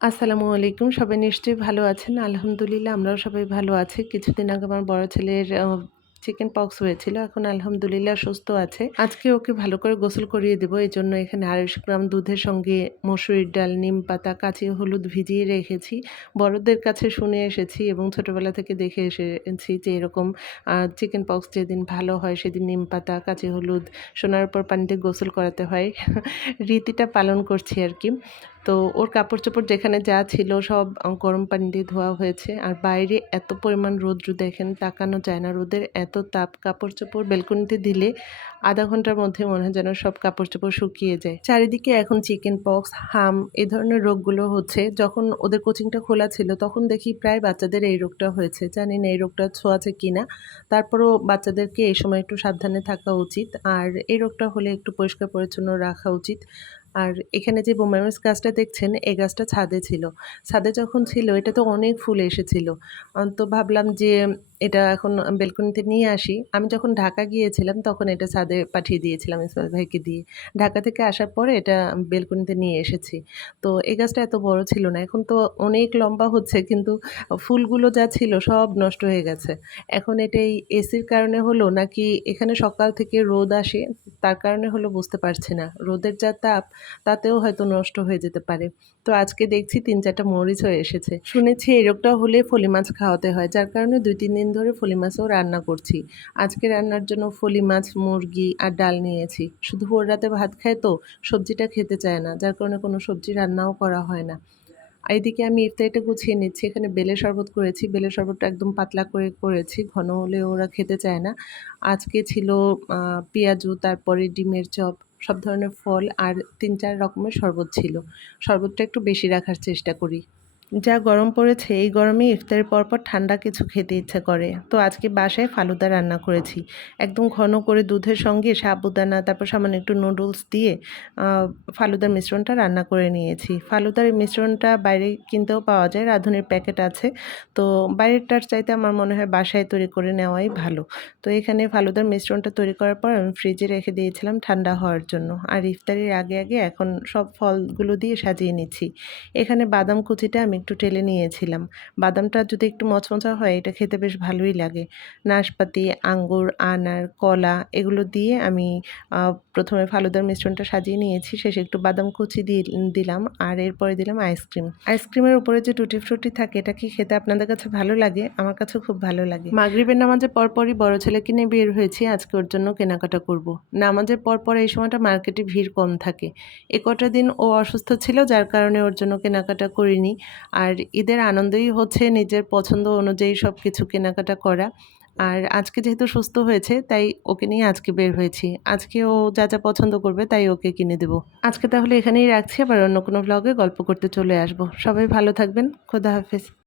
আসসালামু আলাইকুম। সবাই নিশ্চয়ই ভালো আছেন। আলহামদুলিল্লাহ আমরাও সবাই ভালো আছি। কিছুদিন আগে আমার বড় ছেলের চিকেন পক্স হয়েছিল। এখন আলহামদুলিল্লাহ সুস্থ আছে। আজকে ওকে ভালো করে গোসল করিয়ে দেবো এই জন্য এখানে ২৫০ গ্রাম দুধের সঙ্গে মসুরির ডাল, নিম পাতা কাঁচি হলুদ ভিজিয়ে রেখেছি। বড়দের কাছে শুনে এসেছি এবং ছোটোবেলা থেকে দেখে এসেছি যে এরকম চিকেন পক্স যেদিন ভালো হয় সেদিন নিম পাতা কাঁচি হলুদ সোনার উপর পানিতে গোসল করাতে হয়। রীতিটা পালন করছি আরকি। তো ওর কাপড়-চোপড় যেখানে যা ছিল সব গরম পানি দিয়ে ধোয়া হয়েছে। আর বাইরে এত পরিমাণ রৌদ্র দেখেন, তাকানো যায় না। রোদের এত তাপ, কাপড়-চোপড় বেলকনিতে দিলে আধা ঘণ্টার মধ্যে মনে হয় যেন সব কাপড়-চোপড় শুকিয়ে যায়। চারিদিকে এখন চিকেন পক্স, হাম এ ধরনের রোগগুলো হচ্ছে। যখন ওদের কোচিংটা খোলা ছিল তখন দেখি প্রায় বাচ্চাদের এই রোগটা হয়েছে। জানি না এই রোগটা ছোঁয়াছে কি না তারপরও বাচ্চাদেরকে এই সময় একটু সাবধানে থাকা উচিত। আর এই রোগটা হলে একটু পরিষ্কার পরিচ্ছন্ন রাখা উচিত। আর এখানে যে বোমামেস গাছটা দেখছেন এই গাছটা ছাদে ছিল। ছাদে যখন ছিল এটা তো অনেক ফুল এসেছিল। তো ভাবলাম যে এটা এখন বেলকনিতে নিয়ে আসি। আমি যখন ঢাকা গিয়েছিলাম তখন এটা ছাদে পাঠিয়ে দিয়েছিলাম ইসমাইল ভাইকে দিয়ে। ঢাকা থেকে আসার পরে এটা বেলকনিতে নিয়ে এসেছি। তো এই গাছটা এত বড় ছিল না। এখন তো অনেক লম্বা হচ্ছে কিন্তু ফুলগুলো যা ছিল সব নষ্ট হয়ে গেছে। এখন এটা এই এসির কারণে হলো নাকি এখানে সকাল থেকে রোদ আসে তার কারণে হলো বুঝতে পারছি না। রোদের যা তাপ, তাতেও হয়তো নষ্ট হয়ে যেতে পারে। তো আজকে দেখছি ৩-৪ মরিচ হয়ে এসেছে। শুনেছি এই রোগটা হলে ফলি মাছ খাওয়াতে হয়। যার কারণে ২-৩ দিন ধরে ফলি মাছও রান্না করছি। আজকে রান্নার জন্য ফলি মাছ, মুরগি আর ডাল নিয়েছি। শুধু ভোর রাতে ভাত খায় তো সবজিটা খেতে চায় না। যার কারণে কোনো সবজি রান্নাও করা হয় না। এইদিকে আমি ইফতারিটা গুছিয়ে নিচ্ছি। এখানে বেলের শরবত করেছি। বেলের শরবতটা একদম পাতলা করে করেছি। ঘন হলে ওরা খেতে চায় না। আজকে ছিল পেঁয়াজু, তারপরে ডিমের চপ, সব ধরনের ফল আর ৩-৪ রকমের শরবত ছিল। শরবতটা একটু বেশি রাখার চেষ্টা করি। যা গরম পড়েছে এই গরমে ইফতারের পরপর ঠান্ডা কিছু খেতে ইচ্ছা করে। তো আজকে বাসায় ফালুদা রান্না করেছি। একদম ঘন করে দুধের সঙ্গে সাবুদানা তারপর সামান্য একটু নুডলস দিয়ে ফালুদার মিশ্রণটা রান্না করে নিয়েছি। ফালুদার মিশ্রণটা বাইরে কিনতেও পাওয়া যায়। রাঁধুনির প্যাকেট আছে। তো বাইরেরটার চাইতে আমার মনে হয় বাসায় তৈরি করে নেওয়াই ভালো। তো এখানে ফালুদার মিশ্রণটা তৈরি করার পর আমি ফ্রিজে রেখে দিয়েছিলাম ঠান্ডা হওয়ার জন্য। আর ইফতারির আগে, আগে এখন সব ফলগুলো দিয়ে সাজিয়ে নিচ্ছি। এখানে বাদাম কুচিটা আমি একটু টেলে নিয়েছিলাম। বাদামটা যদি একটু মচমচা হয় এটা খেতে বেশ ভালোই লাগে। নাশপাতি, আঙ্গুর, আনার, কলা এগুলো দিয়ে আমি প্রথমে ফালুদার মিশ্রণটা সাজিয়ে নিয়েছি। শেষে একটু বাদাম কুচি দিলাম, আর এরপরে দিলাম আইসক্রিম। আইসক্রিমের উপরে যে টুটি ফ্রুটি থাকে, এটা কি খেতে আপনাদের কাছে ভালো লাগে? আমার কাছে খুব ভালো লাগে। মাগরিবের নামাজের পরপরই বড় ছেলেকে নিয়ে বের হয়েছি, আজকে ওর জন্য কেনাকাটা করব। নামাজের পরপর এই সময়টা মার্কেটে ভিড় কম থাকে। এ কটা দিন ও অসুস্থ ছিল, যার কারণে ওর জন্য কেনাকাটা করিনি। আর ঈদের আনন্দই হচ্ছে নিজের পছন্দ অনুযায়ী সব কিছু কেনাকাটা করা। আর আজকে যেহেতু সুস্থ হয়েছে তাই ওকে নিয়ে আজকে বের হয়েছি। আজকে ও যা, যা পছন্দ করবে তাই ওকে কিনে দেব। আজকে তাহলে এখানেই রাখছি আবার অন্য কোনো ব্লগে গল্প করতে চলে আসব সবাই ভালো থাকবেন। খোদা হাফেজ।